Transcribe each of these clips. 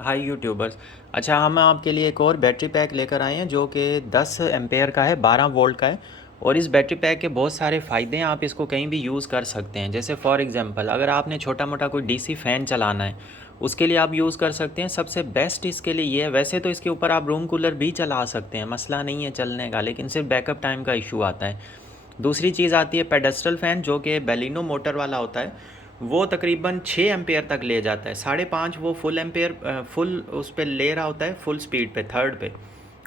हाय YouTubers. अच्छा, हम आपके लिए एक और बैटरी पैक लेकर आए हैं जो कि 10 एम्पेयर का है, 12 वोल्ट का है। और इस बैटरी पैक के बहुत सारे फ़ायदे हैं, आप इसको कहीं भी यूज़ कर सकते हैं। जैसे फॉर एग्जांपल अगर आपने छोटा मोटा कोई डीसी फ़ैन चलाना है, उसके लिए आप यूज़ कर सकते हैं। सबसे बेस्ट इसके लिए ये है, वैसे तो इसके ऊपर आप रूम कूलर भी चला सकते हैं, मसला नहीं है चलने का, लेकिन सिर्फ बैकअप टाइम का इशू आता है। दूसरी चीज़ आती है पेडेस्ट्रल फ़ैन, जो कि बेलिनो मोटर वाला होता है। वो तकरीबन 6 एम्पेयर तक ले जाता है, 5.5 वो फुल एम्पेयर फुल उस पर ले रहा होता है, फुल स्पीड पे, थर्ड पे।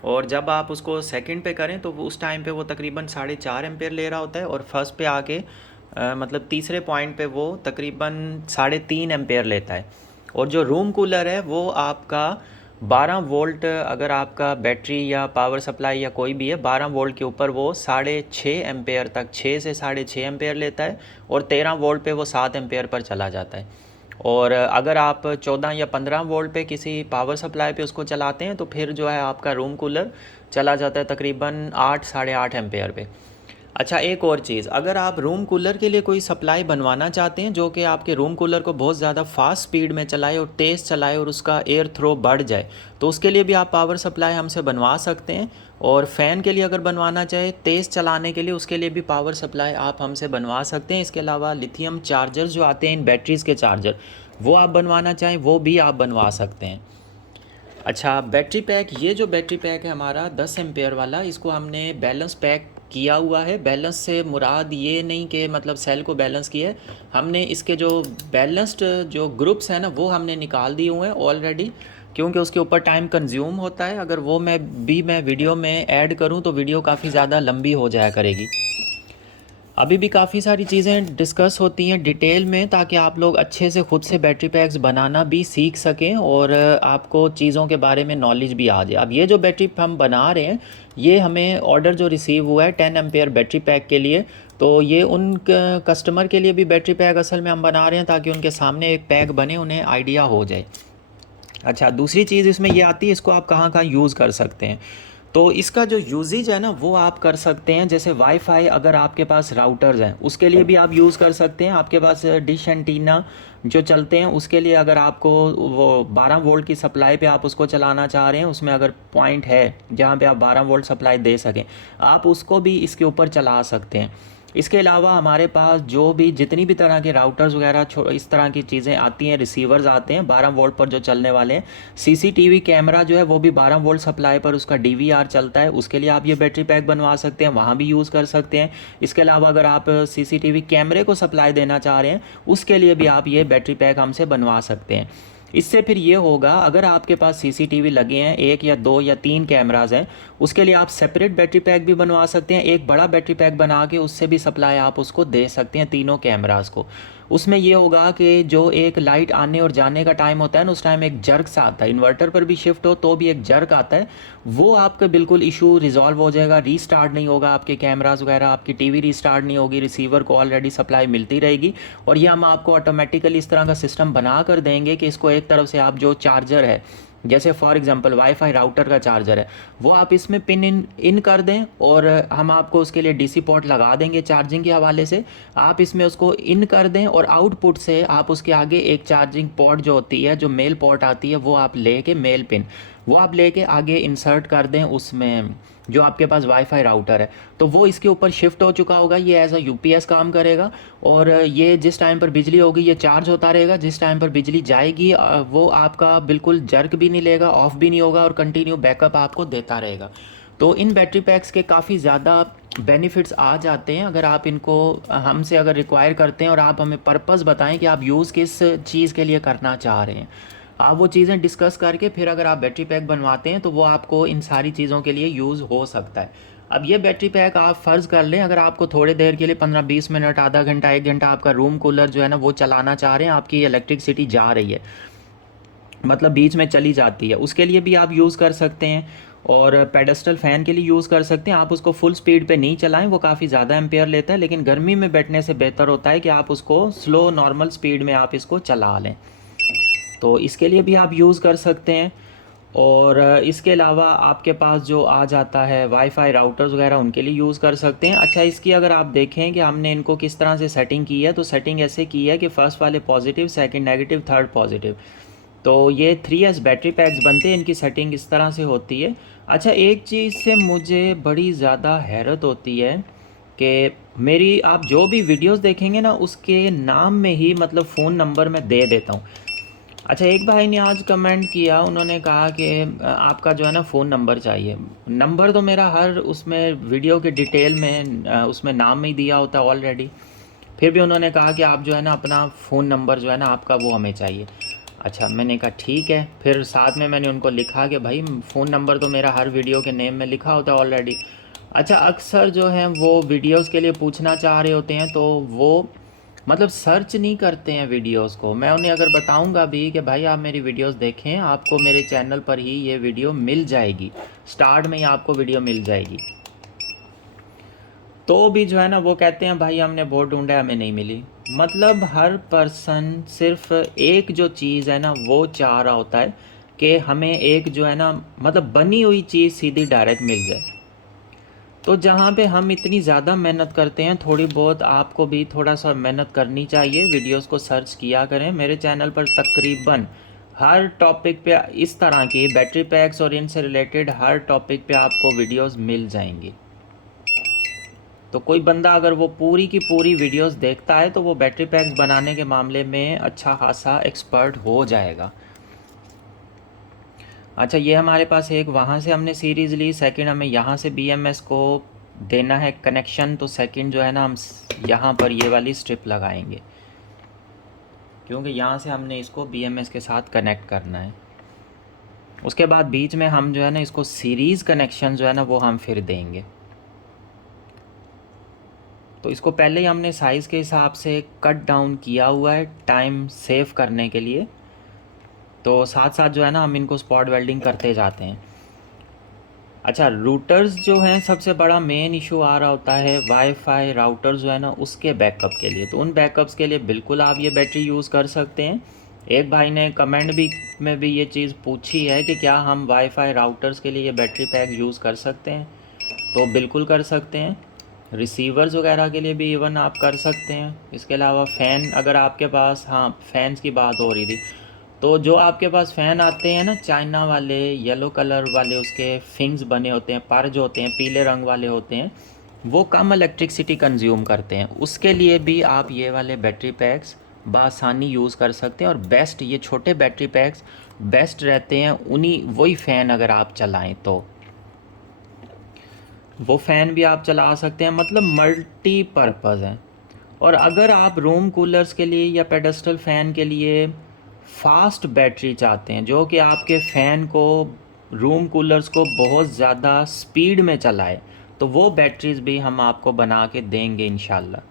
और जब आप उसको सेकंड पे करें तो वो उस टाइम पे वो तकरीबन 4.5 एम्पेयर ले रहा होता है। और फर्स्ट पे आके मतलब तीसरे पॉइंट पे वो तकरीबन 3.5 एम्पेयर लेता है। और जो रूम कूलर है वो आपका 12 वोल्ट, अगर आपका बैटरी या पावर सप्लाई या कोई भी है, 12 वोल्ट के ऊपर वो 6.5 एम्पेयर तक, 6 से 6.5 एम्पेयर लेता है। और 13 वोल्ट पे वो 7 एम्पेयर पर चला जाता है। और अगर आप 14 या 15 वोल्ट पे किसी पावर सप्लाई पे उसको चलाते हैं तो फिर जो है आपका रूम कूलर चला जाता है तकरीबन 8 साढ़े 8 एम्पेयर पे। अच्छा, एक और चीज़, अगर आप रूम कूलर के लिए कोई सप्लाई बनवाना चाहते हैं जो कि आपके रूम कूलर को बहुत ज़्यादा फास्ट स्पीड में चलाए और तेज़ चलाए और उसका एयर थ्रो बढ़ जाए, तो उसके लिए भी आप पावर सप्लाई हमसे बनवा सकते हैं। और फ़ैन के लिए अगर बनवाना चाहे तेज़ चलाने के लिए, उसके लिए भी पावर सप्लाई आप हमसे बनवा सकते हैं। इसके अलावा लिथियम चार्जर्स जो आते हैं इन बैटरीज़ के चार्जर, वो आप बनवाना चाहें वो भी आप बनवा सकते हैं। अच्छा, बैटरी पैक, ये जो बैटरी पैक है हमारा 10 एम्पेयर वाला, इसको हमने बैलेंस पैक किया हुआ है। बैलेंस से मुराद ये नहीं कि मतलब सेल को बैलेंस किया है, हमने इसके जो बैलेंस्ड जो ग्रुप्स हैं ना वो हमने निकाल दिए हुए हैं ऑलरेडी, क्योंकि उसके ऊपर टाइम कंज्यूम होता है। अगर वो मैं वीडियो में ऐड करूँ तो वीडियो काफ़ी ज़्यादा लंबी हो जाया करेगी। अभी भी काफ़ी सारी चीज़ें डिस्कस होती हैं डिटेल में, ताकि आप लोग अच्छे से ख़ुद से बैटरी पैक्स बनाना भी सीख सकें और आपको चीज़ों के बारे में नॉलेज भी आ जाए। अब ये जो बैटरी हम बना रहे हैं, ये हमें ऑर्डर जो रिसीव हुआ है 10 एम्पेयर बैटरी पैक के लिए, तो ये उन कस्टमर के लिए भी बैटरी पैक असल में हम बना रहे हैं ताकि उनके सामने एक पैक बने, उन्हें आइडिया हो जाए। अच्छा, दूसरी चीज़ इसमें ये आती है, इसको आप कहाँ कहाँ यूज़ कर सकते हैं। तो इसका जो यूजेज है ना वो आप कर सकते हैं, जैसे वाईफाई, अगर आपके पास राउटर्स हैं उसके लिए भी आप यूज़ कर सकते हैं। आपके पास डिश एंटीना जो चलते हैं उसके लिए, अगर आपको वो 12 वोल्ट की सप्लाई पे आप उसको चलाना चाह रहे हैं, उसमें अगर पॉइंट है जहाँ पे आप 12 वोल्ट सप्लाई दे सकें, आप उसको भी इसके ऊपर चला सकते हैं। इसके अलावा हमारे पास जो भी जितनी भी तरह के राउटर्स वगैरह इस तरह की चीज़ें आती हैं, रिसीवर्स आते हैं 12 वोल्ट पर जो चलने वाले हैं। सीसीटीवी कैमरा जो है वो भी 12 वोल्ट सप्लाई पर उसका डीवीआर चलता है, उसके लिए आप ये बैटरी पैक बनवा सकते हैं, वहाँ भी यूज़ कर सकते हैं। इसके अलावा अगर आप सीसीटीवी कैमरे को सप्लाई देना चाह रहे हैं, उसके लिए भी आप ये बैटरी पैक हमसे बनवा सकते हैं। इससे फिर ये होगा, अगर आपके पास सीसीटीवी लगे हैं, एक या दो या तीन कैमराज हैं, उसके लिए आप सेपरेट बैटरी पैक भी बनवा सकते हैं। एक बड़ा बैटरी पैक बना के उससे भी सप्लाई आप उसको दे सकते हैं तीनों कैमराज को। उसमें ये होगा कि जो एक लाइट आने और जाने का टाइम होता है ना, उस टाइम एक जर्क सा आता है, इन्वर्टर पर भी शिफ्ट हो तो भी एक जर्क आता है, वो आपका बिल्कुल इशू रिजॉल्व हो जाएगा। रीस्टार्ट नहीं होगा आपके कैमराज वगैरह, आपकी टीवी रीस्टार्ट नहीं होगी, रिसीवर को ऑलरेडी सप्लाई मिलती रहेगी। और ये हम आपको ऑटोमेटिकली इस तरह का सिस्टम बना कर देंगे कि इसको एक तरफ से आप जो चार्जर है, जैसे फॉर एग्जांपल वाईफाई राउटर का चार्जर है, वो आप इसमें पिन इन कर दें और हम आपको उसके लिए डीसी पोर्ट लगा देंगे चार्जिंग के हवाले से। आप इसमें उसको इन कर दें और आउटपुट से आप उसके आगे एक चार्जिंग पोर्ट जो होती है, जो मेल पोर्ट आती है, वो आप लेके मेल पिन वो आप लेके आगे इंसर्ट कर दें उसमें जो आपके पास वाईफाई राउटर है, तो वो इसके ऊपर शिफ्ट हो चुका होगा। ये एज अ यूपीएस काम करेगा और ये जिस टाइम पर बिजली होगी ये चार्ज होता रहेगा, जिस टाइम पर बिजली जाएगी वो आपका बिल्कुल जर्क भी नहीं लेगा, ऑफ भी नहीं होगा और कंटिन्यू बैकअप आपको देता रहेगा। तो इन बैटरी पैक्स के काफ़ी ज़्यादा बेनिफिट्स आ जाते हैं अगर आप इनको हमसे अगर रिक्वायर करते हैं और आप हमें पर्पस बताएं कि आप यूज़ किस चीज़ के लिए करना चाह रहे हैं। आप वो चीज़ें डिस्कस करके फिर अगर आप बैटरी पैक बनवाते हैं तो वो आपको इन सारी चीज़ों के लिए यूज़ हो सकता है। अब ये बैटरी पैक आप फ़र्ज़ कर लें, अगर आपको थोड़ी देर के लिए 15-20 मिनट, आधा घंटा, 1 घंटा आपका रूम कूलर जो है ना वो चलाना चाह रहे हैं, आपकी इलेक्ट्रिसिटी जा रही है, मतलब बीच में चली जाती है, उसके लिए भी आप यूज़ कर सकते हैं। और पेडेस्टल फ़ैन के लिए यूज़ कर सकते हैं। आप उसको फुल स्पीड पे नहीं चलाएं, वो काफ़ी ज़्यादा एम्पेयर लेता है, लेकिन गर्मी में बैठने से बेहतर होता है कि आप उसको स्लो नॉर्मल स्पीड में आप इसको चला लें, तो इसके लिए भी आप यूज़ कर सकते हैं। और इसके अलावा आपके पास जो आ जाता है वाईफाई राउटर्स वगैरह, उनके लिए यूज़ कर सकते हैं। अच्छा, इसकी अगर आप देखें कि हमने इनको किस तरह से सेटिंग की है, तो सेटिंग ऐसे की है कि फ़र्स्ट वाले positive, second negative, third positive. तो ये 3S बैटरी पैक्स बनते हैं, इनकी सेटिंग इस तरह से होती है। अच्छा, एक चीज़ से मुझे बड़ी ज़्यादा हैरत होती है कि मेरी आप जो भी वीडियोस देखेंगे ना, उसके नाम में ही मतलब फ़ोन नंबर मैं दे देता हूँ। अच्छा, एक भाई ने आज कमेंट किया, उन्होंने कहा कि आपका जो है ना फ़ोन नंबर चाहिए। नंबर तो मेरा हर उसमें वीडियो के डिटेल में उसमें नाम में ही दिया होता है ऑलरेडी। फिर भी उन्होंने कहा कि आप जो है ना अपना फ़ोन नंबर जो है ना आपका वो हमें चाहिए। अच्छा, मैंने कहा ठीक है। फिर साथ में मैंने उनको लिखा कि भाई फ़ोन नंबर तो मेरा हर वीडियो के नेम में लिखा होता है ऑलरेडी। अच्छा, अक्सर जो है वो वीडियोस के लिए पूछना चाह रहे होते हैं, तो वो मतलब सर्च नहीं करते हैं वीडियोस को। मैं उन्हें अगर बताऊंगा भी कि भाई आप मेरी वीडियोस देखें, आपको मेरे चैनल पर ही ये वीडियो मिल जाएगी, स्टार्ट में ही आपको वीडियो मिल जाएगी, तो भी जो है ना वो कहते हैं भाई हमने बहुत ढूंढा, हमें नहीं मिली। मतलब हर पर्सन सिर्फ एक जो चीज़ है ना वो चाह रहा होता है कि हमें एक जो है ना मतलब बनी हुई चीज़ सीधी डायरेक्ट मिल जाए। तो जहाँ पे हम इतनी ज़्यादा मेहनत करते हैं, थोड़ी बहुत आपको भी थोड़ा सा मेहनत करनी चाहिए, वीडियोस को सर्च किया करें। मेरे चैनल पर तकरीबन हर टॉपिक पे इस तरह की बैटरी पैक्स और इनसे रिलेटेड हर टॉपिक पे आपको वीडियोस मिल जाएंगी। तो कोई बंदा अगर वो पूरी की पूरी वीडियोस देखता है तो वो बैटरी पैक्स बनाने के मामले में अच्छा खासा एक्सपर्ट हो जाएगा। अच्छा, ये हमारे पास एक वहाँ से हमने सीरीज़ ली, सेकंड हमें यहाँ से BMS को देना है कनेक्शन। तो सेकंड जो है ना हम यहाँ पर ये वाली स्ट्रिप लगाएंगे, क्योंकि यहाँ से हमने इसको BMS के साथ कनेक्ट करना है। उसके बाद बीच में हम जो है ना इसको सीरीज़ कनेक्शन जो है ना वो हम फिर देंगे। तो इसको पहले ही हमने साइज़ के हिसाब से कट डाउन किया हुआ है टाइम सेव करने के लिए। तो साथ साथ जो है ना हम इनको स्पॉट वेल्डिंग करते जाते हैं। अच्छा, रूटर्स जो हैं सबसे बड़ा मेन इशू आ रहा होता है वाईफाई राउटर्स जो है ना उसके बैकअप के लिए। तो उन बैकअप्स के लिए बिल्कुल आप ये बैटरी यूज़ कर सकते हैं। एक भाई ने कमेंट भी में भी ये चीज़ पूछी है कि क्या हम वाईफाई राउटर्स के लिए ये बैटरी पैक यूज़ कर सकते हैं। तो बिल्कुल कर सकते हैं। रिसीवर्स वगैरह के लिए भी इवन आप कर सकते हैं। इसके अलावा फ़ैन अगर आपके पास, हाँ फैंस की बात हो रही थी, तो जो आपके पास फ़ैन आते हैं ना चाइना वाले, येलो कलर वाले, उसके फिंग्स बने होते हैं, पर जो होते हैं पीले रंग वाले होते हैं, वो कम इलेक्ट्रिसिटी कंज्यूम करते हैं। उसके लिए भी आप ये वाले बैटरी पैक्स बआसानी यूज़ कर सकते हैं। और बेस्ट ये छोटे बैटरी पैक्स बेस्ट रहते हैं उन्हीं वही फ़ैन अगर आप चलाएं तो वो फ़ैन भी आप चला सकते हैं, मतलब मल्टीपर्पज़ है। और अगर आप रूम कूलर्स के लिए या पेडेस्टल फ़ैन के लिए फास्ट बैटरी चाहते हैं जो कि आपके फ़ैन को, रूम कूलर्स को बहुत ज़्यादा स्पीड में चलाए, तो वो बैटरीज़ भी हम आपको बना के देंगे इंशाल्लाह।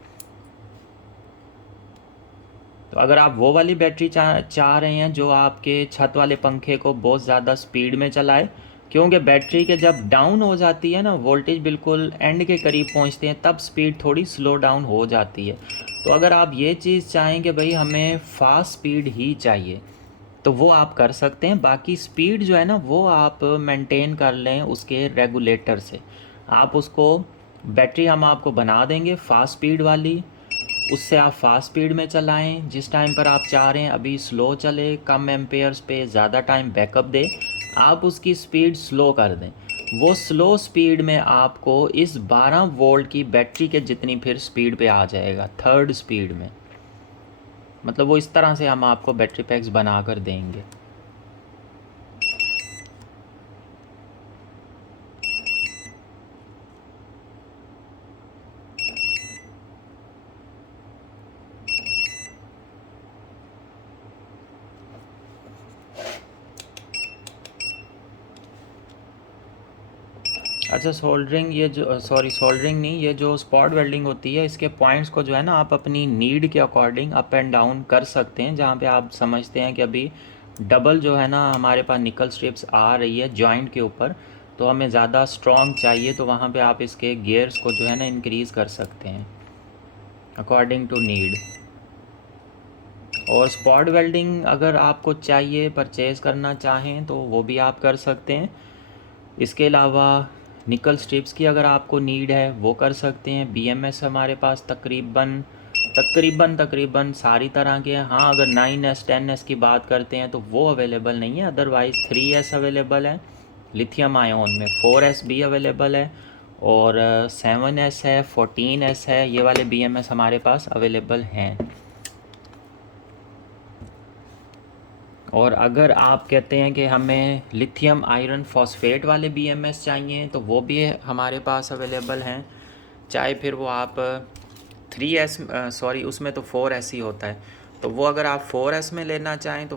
तो अगर आप वो वाली बैटरी चाह रहे हैं जो आपके छत वाले पंखे को बहुत ज़्यादा स्पीड में चलाए, क्योंकि बैटरी के जब डाउन हो जाती है ना, वोल्टेज बिल्कुल एंड के करीब पहुंचते हैं, तब स्पीड थोड़ी स्लो डाउन हो जाती है। तो अगर आप ये चीज़ चाहें कि भाई हमें फास्ट स्पीड ही चाहिए, तो वो आप कर सकते हैं। बाकी स्पीड जो है ना वो आप मेंटेन कर लें उसके रेगुलेटर से। आप उसको बैटरी हम आपको बना देंगे फास्ट स्पीड वाली, उससे आप फास्ट स्पीड में चलाएं। जिस टाइम पर आप चाह रहे हैं अभी स्लो चले, कम एम्पेयर्स पे ज़्यादा टाइम बैकअप दे, आप उसकी स्पीड स्लो कर दें। वो स्लो स्पीड में आपको इस 12 वोल्ट की बैटरी के जितनी फिर स्पीड पे आ जाएगा, थर्ड स्पीड में। मतलब वो इस तरह से हम आपको बैटरी पैक्स बना कर देंगे। अच्छा, सोल्डरिंग, ये जो सॉरी सोल्डरिंग नहीं, ये जो स्पॉट वेल्डिंग होती है, इसके पॉइंट्स को जो है ना आप अपनी नीड के अकॉर्डिंग अप एंड डाउन कर सकते हैं। जहाँ पे आप समझते हैं कि अभी डबल जो है ना हमारे पास निकल स्ट्रिप्स आ रही है जॉइंट के ऊपर, तो हमें ज़्यादा स्ट्रॉन्ग चाहिए, तो वहाँ पे आप इसके गियर्स को जो है ना इंक्रीज़ कर सकते हैं अकॉर्डिंग टू नीड। और स्पॉट वेल्डिंग अगर आपको चाहिए, परचेज़ करना चाहें, तो वो भी आप कर सकते हैं। इसके अलावा निकल स्ट्रिप्स की अगर आपको नीड है वो कर सकते हैं। BMS हमारे पास तकरीबन तकरीबन सारी तरह के हैं। हाँ, अगर 9S 10S की बात करते हैं तो वो अवेलेबल नहीं है, अदरवाइज़ 3S अवेलेबल है लिथियम आयोन में, 4S भी अवेलेबल है और 7S है, 14S है, ये वाले BMS हमारे पास अवेलेबल हैं। और अगर आप कहते हैं कि हमें लिथियम आयरन फॉस्फेट वाले BMS चाहिए तो वो भी हमारे पास अवेलेबल हैं, चाहे फिर वो आप 3S सॉरी उसमें तो 4S ही होता है, तो वो अगर आप 4S में लेना चाहें तो